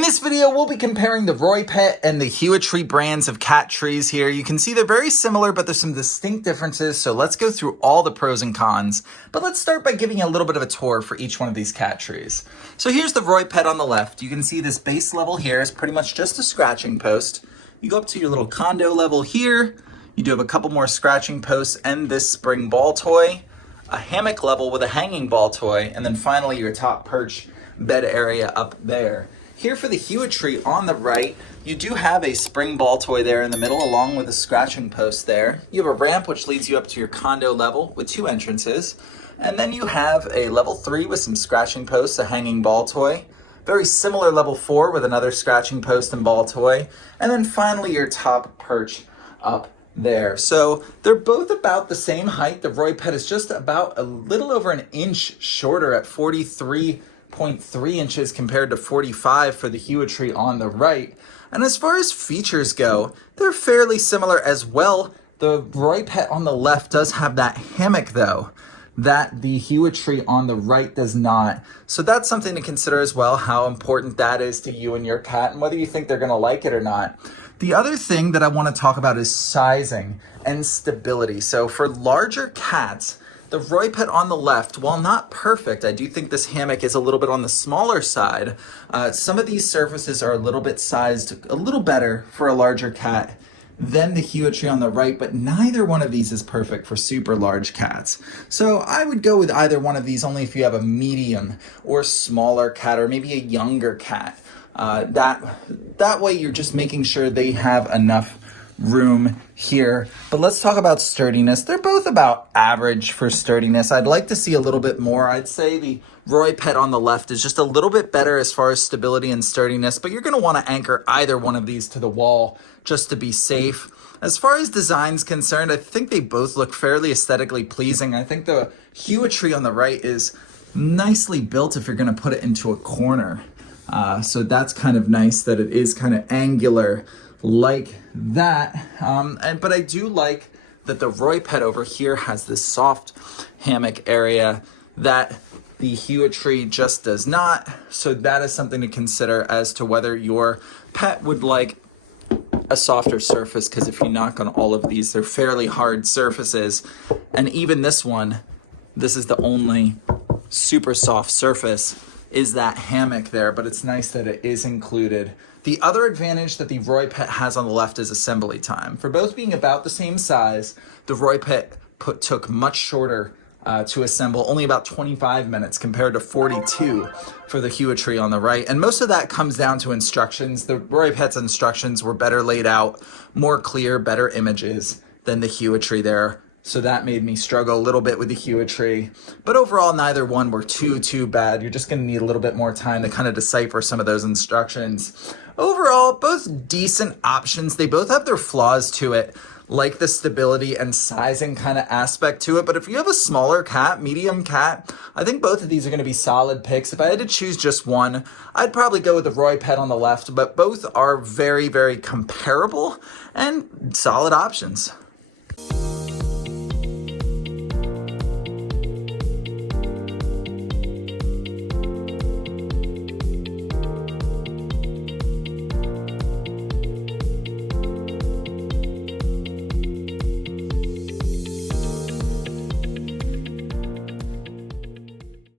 In this video, we'll be comparing the ROYPET and the HUITREE brands of cat trees here. You can see they're very similar, but there's some distinct differences. So let's go through all the pros and cons. But let's start by giving you a little bit of a tour for each one of these cat trees. So here's the ROYPET on the left. You can see this base level here is pretty much just a scratching post. You go up to your little condo level here. You do have a couple more scratching posts and this spring ball toy, a hammock level with a hanging ball toy, and then finally your top perch bed area up there. Here for the HUITREE on the right, you do have a spring ball toy there in the middle along with a scratching post there. You have a ramp which leads you up to your condo level with two entrances. And then you have a level 3 with some scratching posts, a hanging ball toy. Very similar level 4 with another scratching post and ball toy. And then finally your top perch up there. So they're both about the same height. The ROYPET is just about a little over an inch shorter at 43.3 inches compared to 45 for the HUITREE on the right. And as far as features go, they're fairly similar as well. The ROYPET on the left does have that hammock though, that the HUITREE on the right does not. So that's something to consider as well, how important that is to you and your cat and whether you think they're gonna like it or not. The other thing that I want to talk about is sizing and stability. So for larger cats, the ROYPET on the left, while not perfect, I do think this hammock is a little bit on the smaller side. Some of these surfaces are a little bit sized a little better for a larger cat than the HUITREE on the right, but neither one of these is perfect for super large cats. So I would go with either one of these only if you have a medium or smaller cat or maybe a younger cat. That way you're just making sure they have enough room here. But let's talk about sturdiness. They're both about average for sturdiness. I'd like to see a little bit more. I'd say the ROYPET on the left is just a little bit better as far as stability and sturdiness, but you're going to want to anchor either one of these to the wall just to be safe. As far as design's concerned, I think they both look fairly aesthetically pleasing. I think the HUITREE on the right is nicely built if you're going to put it into a corner. So that's kind of nice that it is kind of angular like that. But I do like that the ROYPET over here has this soft hammock area that the HUITREE just does not. So that is something to consider as to whether your pet would like a softer surface, because if you knock on all of these, they're fairly hard surfaces. And even this one, this is the only super soft surface, is that hammock there, but it's nice that it is included. The other advantage that the ROYPET has on the left is assembly time. For both being about the same size, the ROYPET took much shorter to assemble, only about 25 minutes compared to 42 for the HUITREE on the right. And most of that comes down to instructions. The ROYPET's instructions were better laid out, more clear, better images than the HUITREE there. So that made me struggle a little bit with the HUITREE. But overall, neither one were too bad. You're just going to need a little bit more time to kind of decipher some of those instructions. Overall, both decent options. They both have their flaws to it, like the stability and sizing kind of aspect to it. But if you have a smaller cat, medium cat, I think both of these are going to be solid picks. If I had to choose just one, I'd probably go with the ROYPET on the left, but both are very, very comparable and solid options.